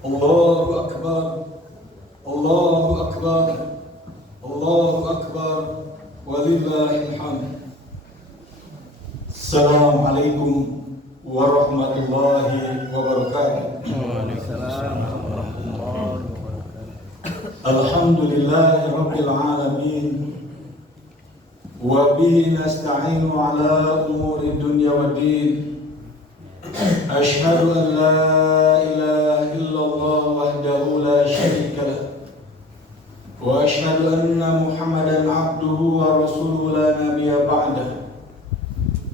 Allahu Akbar, Allahu Akbar, Allahu Akbar, walillahil hamd. Assalamualaikum warahmatullahi wabarakatuh. Waalaikumsalam warahmatullahi wabarakatuh. Alhamdulillahi rabbil alamin. Wa bihi nasta'inu ala umuri dunya waddin. Ashhadu an la ilaha illallah wahdahu la syarika lah. Wa ashhadu anna Muhammadan abduhu wa rasuluhu la nabiyya ba'dah.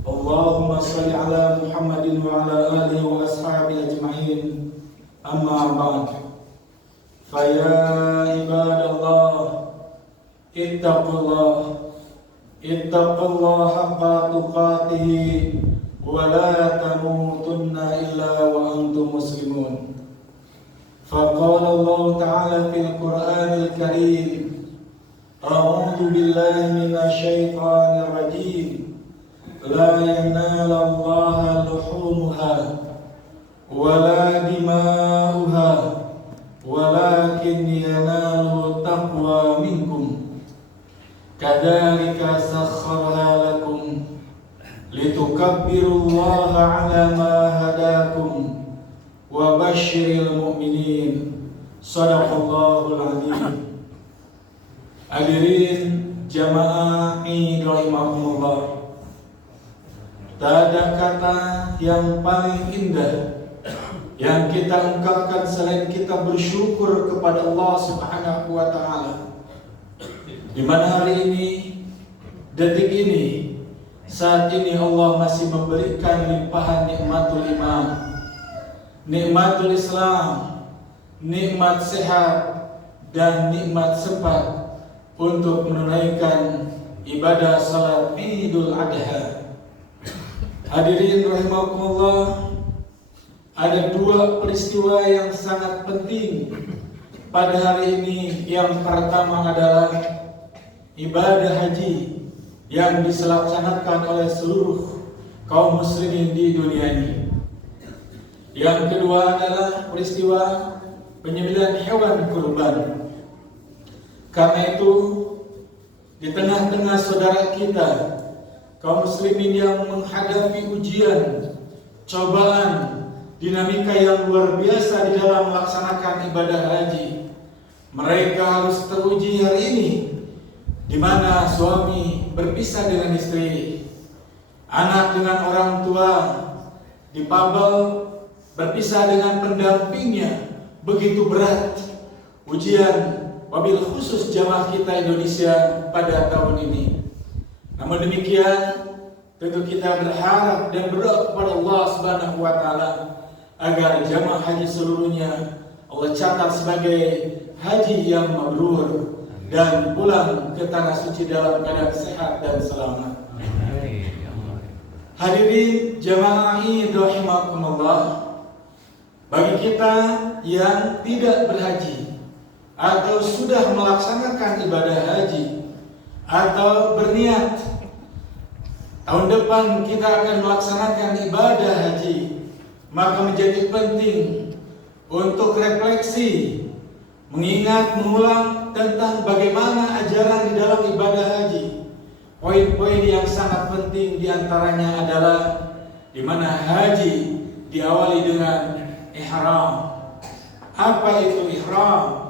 Allahumma salli ala Muhammadin wa ala alihi wa ashabihi ajma'in. Amma ba'd. Fa ya ibadallah, ittaqullaha haqqa tuqatih wa la tamutunna illa wa antum muslimun. Faqala Allah Ta'ala fil Qur'anil Karim, a'udzu billahi minasy syaithanir rajim. La yanalallaha luhumuha wala dima'uha walakin yanaluhu taqwa minkum. Kadzalika sakhkharaha lakum litukabbirullaha 'ala ma hadakum wa basyiril mu'minin. Shadaqallahul 'azim. Hadirin jamaah Id rahimakumullah. Tak ada kata yang paling indah yang kita ungkapkan selain kita bersyukur kepada Allah Subhanahu wa Ta'ala, di mana hari ini, detik ini, saat ini Allah masih memberikan limpahan nikmatul iman, nikmatul Islam, nikmat sehat, dan nikmat sempat untuk menunaikan ibadah salat Idul Adha. Hadirin rahimakumullah, ada dua peristiwa yang sangat penting pada hari ini. Yang pertama adalah ibadah haji yang dilaksanakan oleh seluruh kaum muslimin di dunia ini. Yang kedua adalah peristiwa penyembelihan hewan kurban. Karena itu, di tengah-tengah saudara kita kaum muslimin yang menghadapi ujian, cobaan, dinamika yang luar biasa di dalam melaksanakan ibadah haji, mereka harus teruji hari ini, di mana suami berpisah dengan istri, anak dengan orang tua, difabel berpisah dengan pendampingnya. Begitu berat ujian, wabil khusus jamaah kita Indonesia pada tahun ini. Namun demikian, tentu kita berharap dan berdoa kepada Allah Subhanahu wa Ta'ala agar jamaah haji seluruhnya Allah catat sebagai haji yang mabrur dan pulang ke tanah suci dalam keadaan sehat dan selamat. Hadirin jamaah Id rahimakumullah, bagi kita yang tidak berhaji atau sudah melaksanakan ibadah haji atau berniat tahun depan kita akan melaksanakan ibadah haji, maka menjadi penting untuk refleksi, mengingat, mengulang tentang bagaimana ajaran di dalam ibadah haji. Poin-poin yang sangat penting diantaranya adalah di mana haji diawali dengan ihram. Apa itu ihram?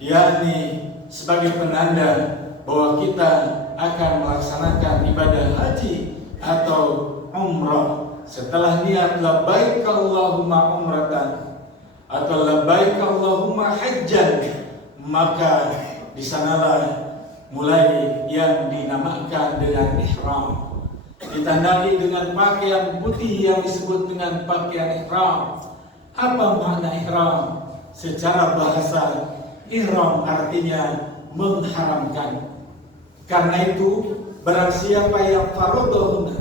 Yakni sebagai penanda bahwa kita akan melaksanakan ibadah haji atau umrah setelah niat labbaik Allahumma umratan atau labbaik Allahumma hajjan, maka di sanalah mulai yang dinamakan dengan ihram, ditandai dengan pakaian putih yang disebut dengan pakaian ihram. Apa makna ihram? Secara bahasa, ihram artinya mengharamkan. Karena itu, barang siapa yang faradahuna,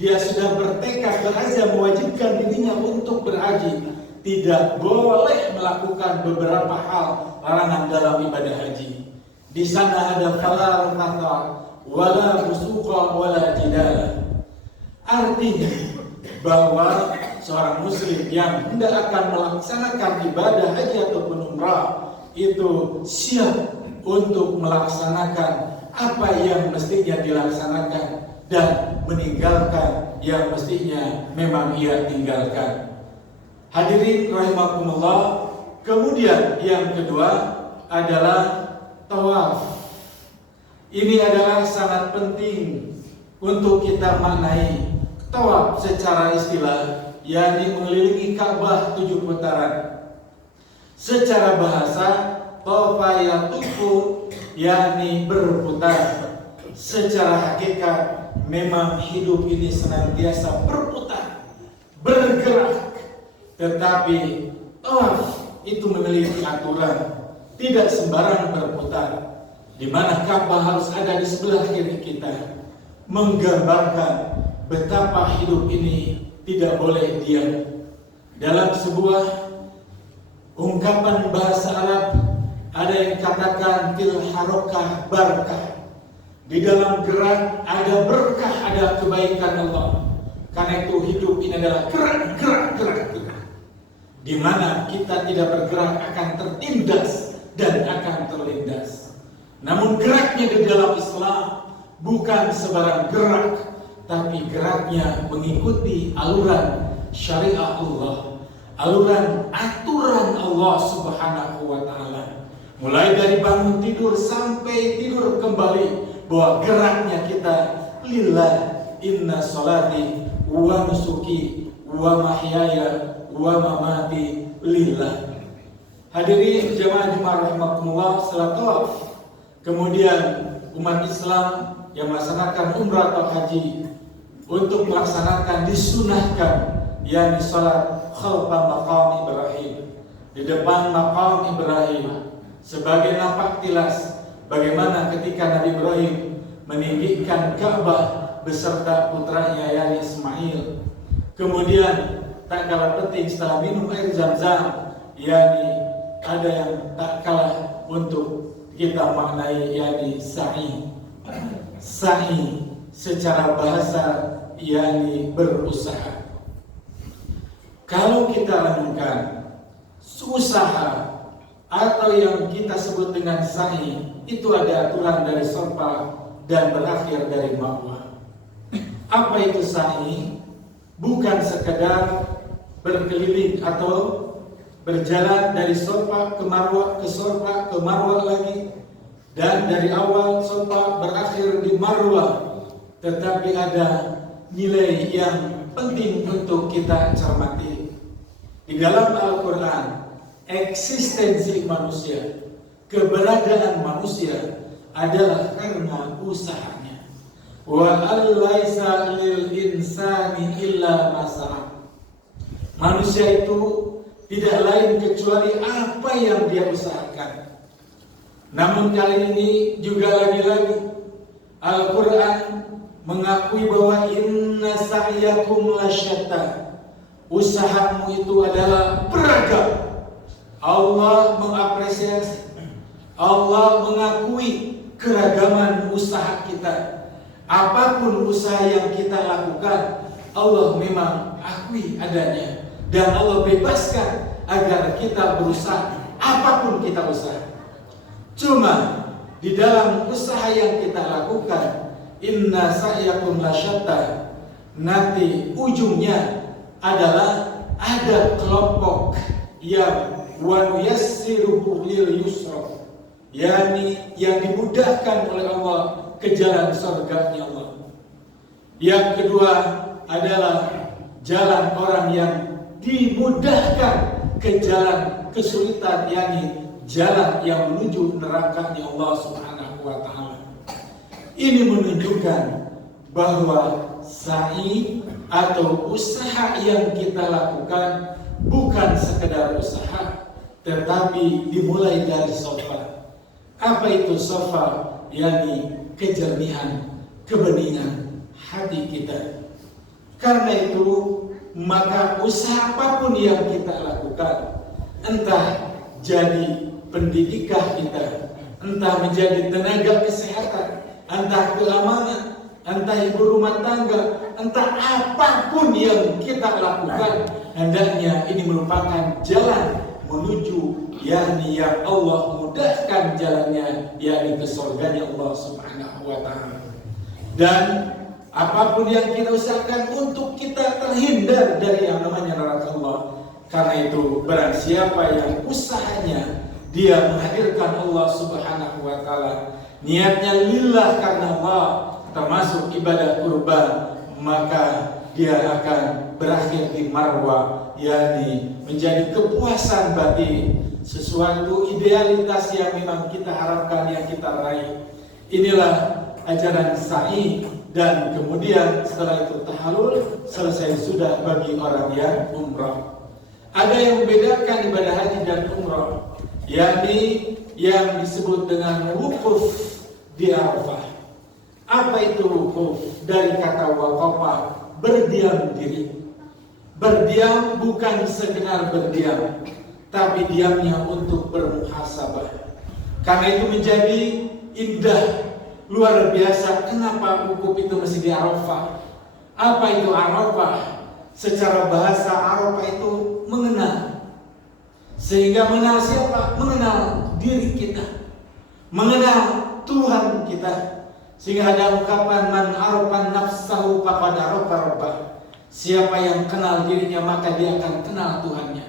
dia sudah bertekad berazam mewajibkan dirinya untuk berhaji, tidak boleh melakukan beberapa hal larangan dalam ibadah haji. Di sana ada fala rafatha wala fusuqa wala jidala. Artinya bahwa seorang muslim yang hendak akan melaksanakan ibadah haji ataupun umrah itu siap untuk melaksanakan apa yang mestinya dilaksanakan dan meninggalkan yang mestinya memang ia tinggalkan. Hadirin rahimakumullah. Kemudian yang kedua adalah tawaf. Ini adalah sangat penting untuk kita maknai. Tawaf secara istilah yakni mengelilingi Ka'bah 7 putaran. Secara bahasa tawafa yatufu yakni berputar. Secara hakikat memang hidup ini senantiasa berputar, bergerak. Tetapi tawaf itu memiliki aturan, tidak sembarang berputar. Di mana Ka'bah harus ada di sebelah kiri kita, menggambarkan betapa hidup ini tidak boleh diam. Dalam sebuah ungkapan bahasa Arab ada yang katakan fil harokah barakah. Di dalam gerak ada berkah, ada kebaikan Allah. Karena itu hidup ini adalah gerak. Di mana kita tidak bergerak akan tertindas dan akan terlindas. Namun geraknya di dalam Islam bukan sebarang gerak, tapi geraknya mengikuti aluran syariat Allah, aluran aturan Allah Subhanahu wa taala. Mulai dari bangun tidur sampai tidur kembali, bahwa geraknya kita lillah, inna salati wa nusuki wa mahyaya wa mamati lillah. Hadirin jemaah rahimakumullah, salat tawaf. Kemudian umat Islam yang melaksanakan umrah atau haji untuk melaksanakan disunahkan yakni salat khalfa maqam Ibrahim, di depan maqam Ibrahim, sebagai nampak jelas bagaimana ketika Nabi Ibrahim meninggikan Ka'bah beserta putranya yakni Ismail. Kemudian tak kalah penting setelah minum air Zam-Zam, yakni ada yang tak kalah untuk kita maknai yakni sa'i. Sa'i secara bahasa yakni berusaha. Kalau kita renungkan usaha atau yang kita sebut dengan sa'i, itu ada aturan dari Safa dan berakhir dari Marwah. Apa itu sa'i? Bukan sekedar berkeliling atau berjalan dari Safa ke Marwah, ke Safa ke Marwah lagi, dan dari awal Safa berakhir di Marwah. Tetapi ada nilai yang penting untuk kita cermati. Di dalam Al-Quran, eksistensi manusia, keberadaan manusia adalah karena usahanya. Wa allaisa lil insani illa ma sa'a. Manusia itu tidak lain kecuali apa yang dia usahakan. Namun kali ini juga lagi-lagi Al-Quran mengakui bahwa inna sa'yakum lasyatta. Usahamu itu adalah beragam. Allah mengapresiasi, Allah mengakui keragaman usaha kita. Apapun usaha yang kita lakukan, Allah memang akui adanya. Dan Allah bebaskan agar kita berusaha apapun kita usaha. Cuma di dalam usaha yang kita lakukan, inna sa'yakum lasyatta, nanti ujungnya adalah ada kelompok yang wa nuyassiruhu lil yusra, yakni yang dimudahkan oleh Allah ke jalan surganya Allah. Yang kedua adalah jalan orang yang dimudahkan ke jalan kesulitan, yakni jalan yang menuju nerakanya Allah Subhanahu wa taala. Ini menunjukkan bahwa sa'i atau usaha yang kita lakukan bukan sekedar usaha, tetapi dimulai dari Safa. Apa itu Safa? yakni kejernihan, kebeningan hati kita. Karena itu, maka usaha apapun yang kita lakukan, entah jadi pendidikan kita, entah menjadi tenaga kesehatan, entah keamanan, entah ibu rumah tangga, entah apapun yang kita lakukan, hendaknya ini merupakan jalan menuju yakni yang Allah mudahkan jalannya, yakni ke surganya Allah Subhanahu wa taala. Dan apapun yang kita usahakan untuk kita terhindar dari yang namanya neraka Allah. Karena itu barang siapa yang usahanya dia menghadirkan Allah Subhanahu wa taala, niatnya lillah karena Allah, termasuk ibadah kurban, maka dia akan berakhir di marwah, yakni menjadi kepuasan batin, sesuatu idealitas yang memang kita harapkan, yang kita raih. Inilah ajaran sa'i, dan kemudian setelah itu tahalul, selesai sudah bagi orang yang umrah. Ada yang membedakan ibadah haji dan umrah, yakni yang disebut dengan wukuf di Arafah. Apa itu wukuf? Dari kata waqafa, berdiam diri. Berdiam bukan sekedar berdiam, tapi diamnya untuk bermuhasabah. Karena itu menjadi indah, luar biasa. Kenapa wukuf itu mesti di Arafah? Apa itu Arafah? Secara bahasa Arafah itu mengenal. Sehingga mengenal siapa? Mengenal diri kita, mengenal Tuhan kita. Sehingga ada ungkapan man arafa nafsahu faqad arafa rabbah. Siapa yang kenal dirinya maka dia akan kenal Tuhannya.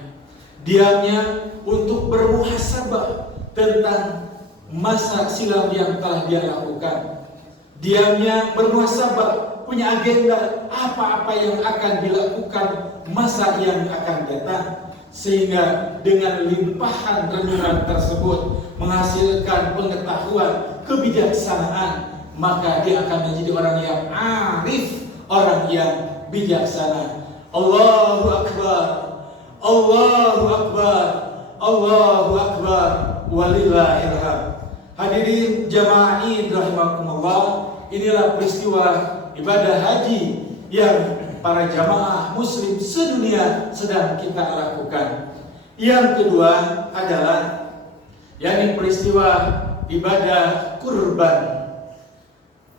Diamnya untuk bermuhasabah tentang masa silam yang telah dia lakukan. Diamnya bermuhasabah, punya agenda apa-apa yang akan dilakukan masa yang akan datang. Sehingga dengan limpahan renungan tersebut menghasilkan pengetahuan, kebijaksanaan, maka dia akan menjadi orang yang arif, orang yang bijaksana. Allahu Akbar, Allahu Akbar, Allahu Akbar, walillahil hamd. Hadirin jamaah rahimakumullah, inilah peristiwa ibadah haji yang para jamaah muslim sedunia sedang kita lakukan. Yang kedua adalah yakni peristiwa ibadah kurban.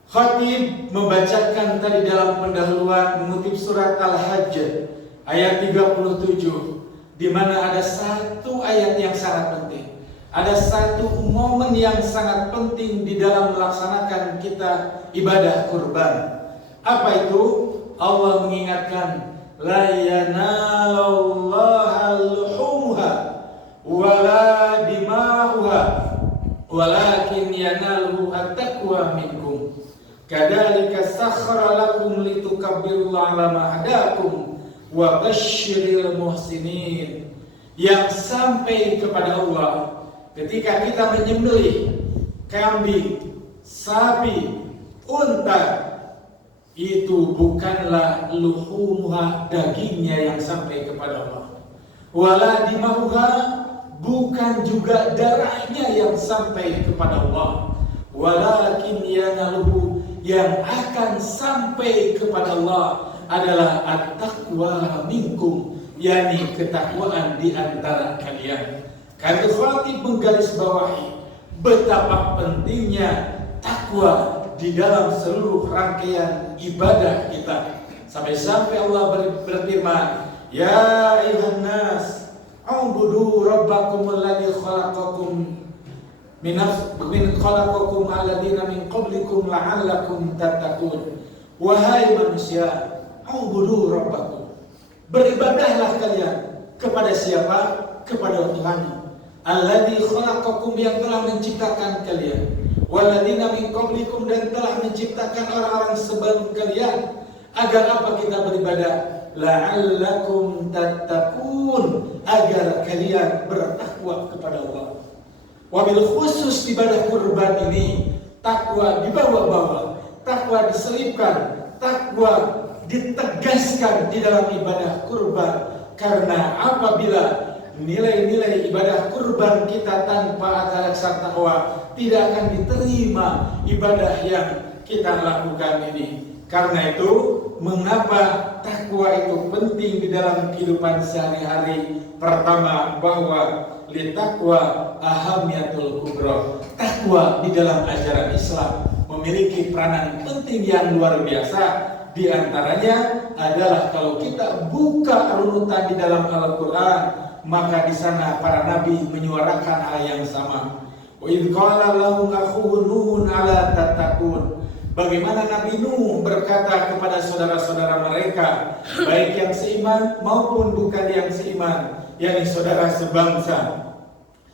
Khatib membacakan tadi dalam pendahuluan mengutip surat Al-Hajj ayat 37, di mana ada satu ayat yang sangat penting. Ada satu momen yang sangat penting di dalam melaksanakan kita ibadah kurban. Apa itu? Allah mengingatkan, la yanalallaha luhumha wala dima'uha walakin yanaluhu at-taqwa minkum. Kadzalika sakhkhara lakum litukabbirullaha ala ma hadakum wa basyiril muhsinin. Yang sampai kepada Allah ketika kita menyembelih kambing, sapi, unta, itu bukanlah luhumha, dagingnya yang sampai kepada Allah. Wala dimauha, bukan juga darahnya yang sampai kepada Allah. Walakin yanaluhu, yang akan sampai kepada Allah adalah at-taqwa minkum, yakni ketakwaan di antara kalian. Karena Khatib menggarisbawahi betapa pentingnya takwa di dalam seluruh rangkaian ibadah kita. Sampai-sampai Allah berfirman, ya ayuhan nas, u'budu rabbakum alladzi khalaqakum min khalaqakum alladziina min qablikum la'allakum tattaqun. Wahai manusia, u'budu rabbakum, beribadahlah kalian kepada siapa? Kepada Tuhan alladzi khalaqakum, yang telah menciptakan kalian, walladzina min qablikum, dan telah menciptakan orang-orang sebelum kalian. Agar apa kita beribadah? La'allakum tattaqun, agar kalian bertakwa kepada Allah. Wabil khusus ibadah kurban ini, takwa dibawa-bawa, takwa diselipkan, takwa ditegaskan di dalam ibadah kurban. Karena apabila nilai-nilai ibadah kurban kita tanpa ada rasa takwa, tidak akan diterima ibadah yang kita lakukan ini. Karena itu, mengapa takwa itu penting di dalam kehidupan sehari-hari? Pertama, bahwa litakwa ahamiyatul kubra, takwa di dalam ajaran Islam memiliki peranan penting yang luar biasa. Di antaranya adalah kalau kita buka runutan di dalam Al-Quran, maka di sana para nabi menyuarakan hal yang sama. Wa idh qala lahum akhuhum Nuhun ala tattaqun. Bagaimana Nabi Nuh berkata kepada saudara-saudara mereka, baik yang seiman maupun bukan yang seiman, yakni saudara sebangsa,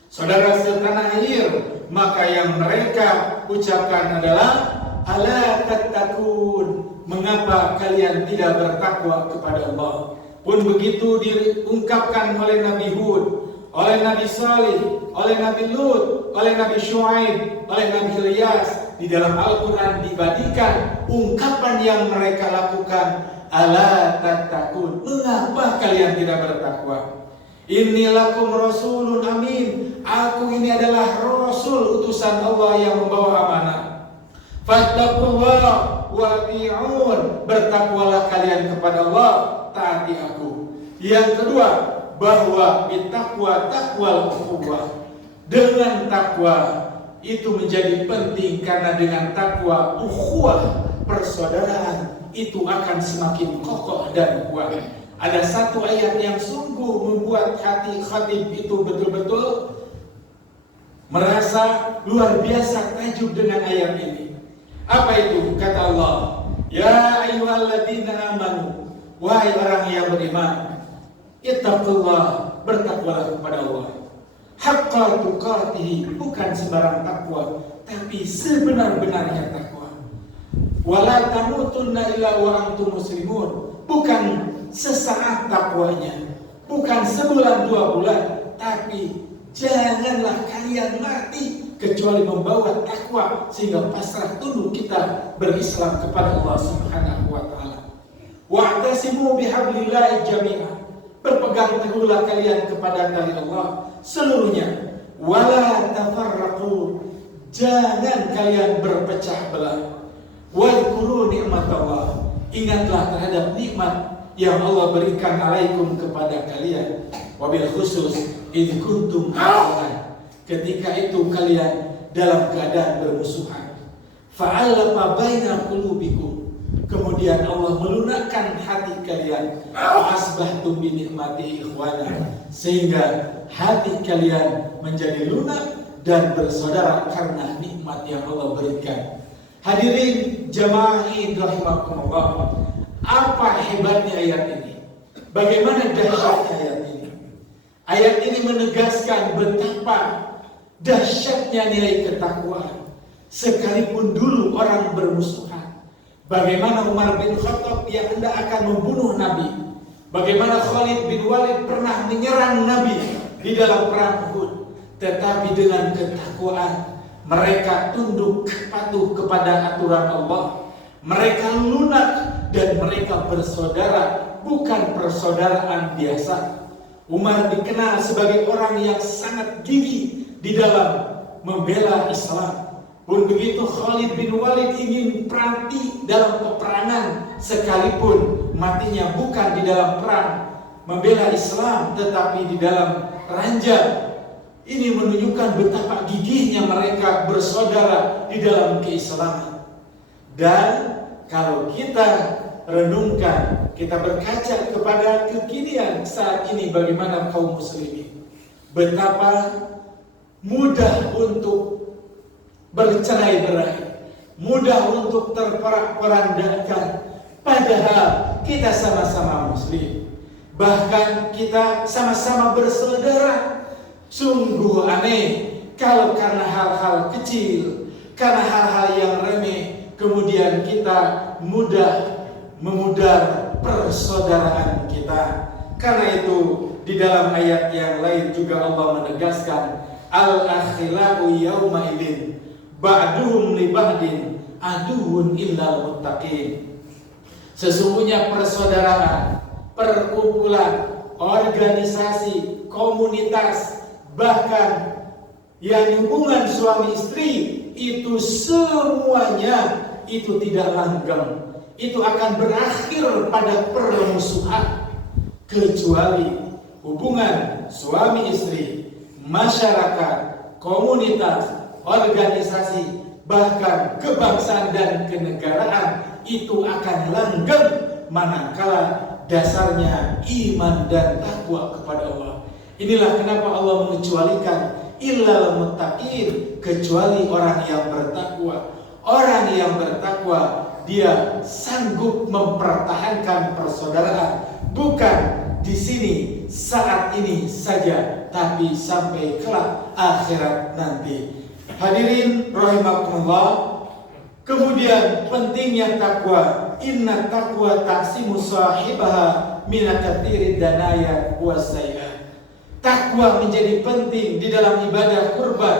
saudara setanah air, maka yang mereka ucapkan adalah ala tattaqun. Mengapa kalian tidak bertakwa kepada Allah? Pun begitu diungkapkan oleh Nabi Hud, oleh Nabi Salih, oleh Nabi Lut, oleh Nabi Syuaib, oleh Nabi Ilyas. Di dalam Al-Quran dibandingkan ungkapan yang mereka lakukan, ala tattaqun. Mengapa kalian tidak bertakwa? Inni lakum rasulun amin. Aku ini adalah rasul utusan Allah yang membawa amanah. Fattaqullaha wa ati'un. Bertakwalah kalian kepada Allah, taati aku. Yang kedua, bahwa bittaqwa taqwal ukhuwah. Dengan takwa itu menjadi penting, karena dengan takwa ukhuwah, persaudaraan itu akan semakin kokoh dan kuat. Ada satu ayat yang sungguh membuat hati khatib itu betul-betul merasa luar biasa takjub dengan ayat ini. Apa itu? Kata Allah, ya ayyuhalladzina amanu, wahai orang yang beriman, ittaqullah, bertakwalah kepada Allah, haqqa tuqatih, bukan sembarang takwa, tapi sebenar-benarnya takwa. Wala tamutunna illa wa antum muslimun, bukan sesaat takwanya, bukan sebulan 2 bulan, tapi janganlah kalian mati kecuali membawa takwa, sehingga pasrah tunduk kita berislam kepada Allah Subhanahu wa taala. Wa'tasimu bihablillahi jami'an, berpegang teguhlah kalian kepada tali Allah seluruhnya. Wala tafarraqu, jangan kalian berpecah belah. Wadhkuru ni'matallah, ingatlah terhadap nikmat yang Allah berikan alaikum kepada kalian. Wabil khusus idh kuntum a'lan, ketika itu kalian dalam keadaan bermusuhan. Fa'alafa baina qulubikum, kemudian Allah melunakkan hati kalian. Asbahtum bi ni'mati ikhwana, sehingga hati kalian menjadi lunak dan bersaudara karena nikmat yang Allah berikan. Hadirin jamaah rahimakumullah, apa hebatnya ayat ini? Bagaimana dahsyatnya ayat ini? Ayat ini menegaskan betapa dahsyatnya nilai ketakwaan. Sekalipun dulu orang bermusuhan, bagaimana Umar bin Khattab yang hendak akan membunuh Nabi, bagaimana Khalid bin Walid pernah menyerang Nabi di dalam perang Uhud, tetapi dengan ketakwaan mereka tunduk patuh kepada aturan Allah. Mereka lunak dan mereka bersaudara, bukan persaudaraan biasa. Umar dikenal sebagai orang yang sangat gigih di dalam membela Islam. Pun begitu Khalid bin Walid ingin mati dalam peperangan, sekalipun matinya bukan di dalam perang membela Islam, tetapi di dalam ranjang. Ini menunjukkan betapa gigihnya mereka bersaudara di dalam keislaman. Dan kalau kita renungkan, kita berkaca kepada kekinian saat ini, bagaimana kaum muslimin, betapa mudah untuk bercerai-berai, mudah untuk terporak-porandakan, padahal kita sama-sama muslim, bahkan kita sama-sama bersaudara. Sungguh aneh kalau karena hal-hal kecil, karena hal-hal yang remeh, kemudian kita mudah memudar persaudaraan kita. Karena itu di dalam ayat yang lain juga Allah menegaskan, al-akhila'u yawma idin ba'duhum li ba'din aduun illal muttaqin. Sesungguhnya persaudaraan, perkumpulan, organisasi, komunitas, bahkan yang hubungan suami istri, itu semuanya itu tidak langgeng, itu akan berakhir pada permusuhan. Kecuali hubungan suami istri, masyarakat, komunitas, organisasi bahkan kebangsaan dan kenegaraan itu akan langgeng manakala dasarnya iman dan takwa kepada Allah. Inilah kenapa Allah mengecualikan illal muttaqin, kecuali orang yang bertakwa. Orang yang bertakwa dia sanggup mempertahankan persaudaraan, bukan di sini saat ini saja, tapi sampai kelak akhirat nanti. Hadirin rahimakumullah. Kemudian pentingnya takwa. Inna taqwa ta'simu sahibaha minakatsirid danaya wasayyi'at. Takwa menjadi penting di dalam ibadah kurban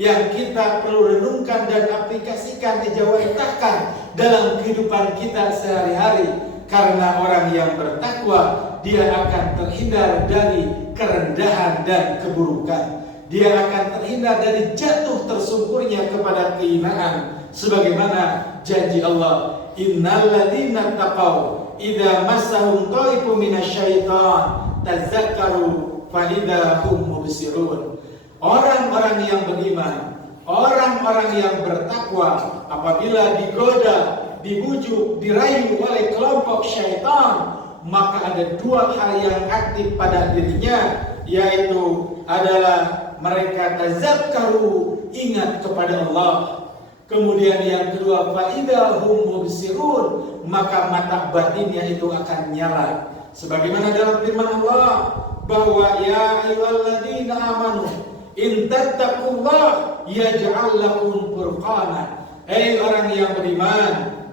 yang kita perlu renungkan dan aplikasikan, dijawantahkan dalam kehidupan kita sehari-hari. Karena orang yang bertakwa dia akan terhindar dari kerendahan dan keburukan. Dia akan terhindar dari jatuh tersungkurnya kepada kehinaan. Sebagaimana janji Allah, innal ladzina taqaw idza massahum ta'ifun minasyaitan tadzakkaru fa idza hum mubsirun. Orang-orang yang beriman, orang-orang yang bertakwa apabila digoda, dibujuk, dirayu oleh kelompok syaitan, maka ada dua hal yang aktif pada dirinya, yaitu adalah mereka tazakkaru, ingat kepada Allah. Kemudian yang kedua, faidahum mubsirun, maka mata batinnya itu akan nyala. Sebagaimana dalam firman Allah bahwa ya ayyuhalladzina amanu in tattaqullah yaj'al lakum furqana. Hei orang yang beriman,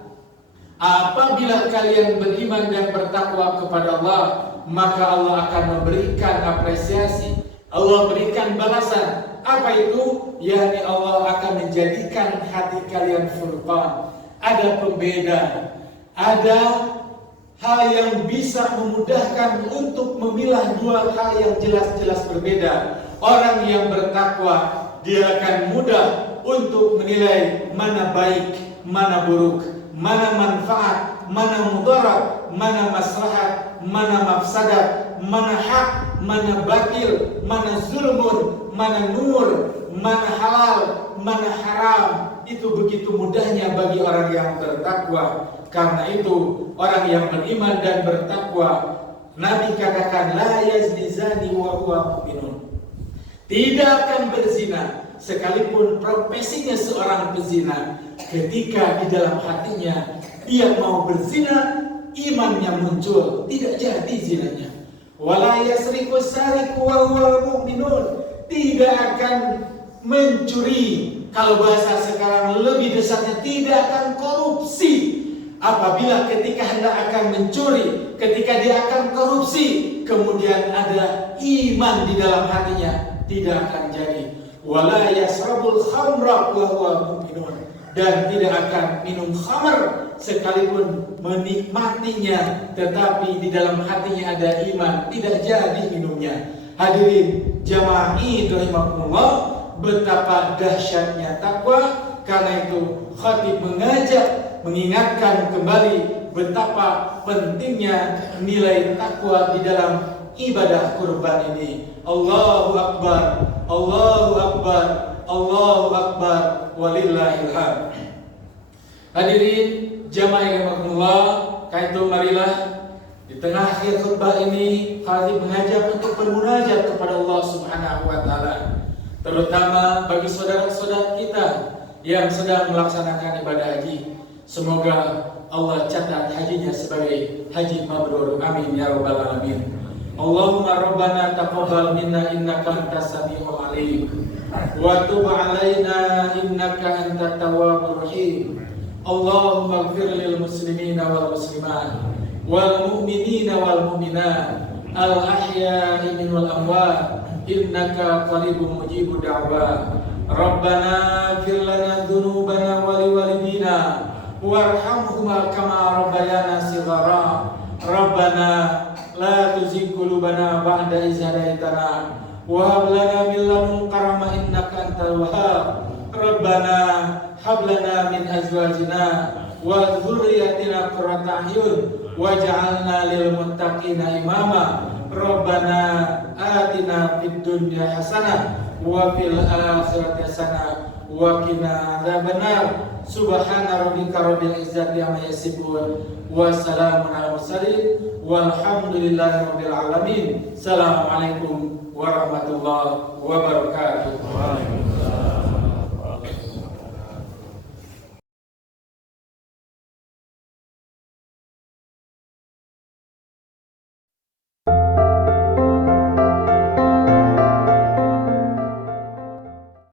apabila kalian beriman dan bertakwa kepada Allah, maka Allah akan memberikan apresiasi, Allah berikan balasan. Apa itu? Yakni Allah akan menjadikan hati kalian furqan. Ada pembeda, ada hal yang bisa memudahkan untuk memilah dua hal yang jelas-jelas berbeda. Orang yang bertakwa dia akan mudah untuk menilai mana baik, mana buruk, mana manfaat, mana mudarat, mana maslahat, mana mafsadat, mana hak, mana batil, mana zulmun, mana nur, mana halal, mana haram. Itu begitu mudahnya bagi orang yang bertakwa. Karena itu orang yang beriman dan bertakwa, Nabi katakan la yazni zani wa huwa mu'minun. Tidak akan berzina sekalipun profesinya seorang pezina. Ketika di dalam hatinya dia mau berzina, imannya muncul, tidak jadi zinanya. Wala yasriqu sariqu wa huwa mu'minun. Tidak akan mencuri. Kalau bahasa sekarang lebih desatnya, tidak akan korupsi. Apabila ketika hendak akan mencuri, ketika dia akan korupsi, kemudian ada iman di dalam hatinya, tidak akan jadi. Wala yasrabul khamra wa huwa mu'minun. Dan tidak akan minum khamr sekalipun menikmatinya, tetapi di dalam hatinya ada iman, tidak jadi minumnya. Hadirin jamaah rahimakumullah, betapa dahsyatnya takwa. Karena itu khatib mengajak, mengingatkan kembali betapa pentingnya nilai takwa di dalam ibadah kurban ini. Allahu Akbar, Allahu Akbar, Allahu Akbar, walillahil hamd. Hadirin jamaah rahimakumullah, karena itu marilah di tengah akhir khutbah ini khatib mengajak untuk bermunajat kepada Allah Subhanahu wa taala, terutama bagi saudara-saudara kita yang sedang melaksanakan ibadah haji. Semoga Allah catat hajinya sebagai haji mabrur. Amin ya rabbal alamin. Allahumma rabbana taqabbal minna innaka antas samiul alim wa tub alaina innaka antat tawwabur rahim. Allahumma ighfir lil muslimina wal muslimat wal mu'minina wal mu'minat al ahya'i minal amwat innaka qaribun mujibud da'wat. Rabbana ighfir lana dzunubana wa liwalidina warhamhuma kama rabbayana shighara. Rabbana la tuzigh qulubana ba'da idh hadaitana wa hab lana min ladunka rahmah innaka antal wahhab. Rabbana hab lana min azwajina wa dhurriyyatina qurrata a'yun waj'alna lil muttaqina imama. Rabbana atina fid dunya hasanah wa fil akhirati hasanah wa qina adzabannar. Subhana rabbika rabbil izzati amma yasifun wa salamun alal mursalin walhamdulillahi rabbil alamin. Assalamualaikum warahmatullahi wabarakatuh.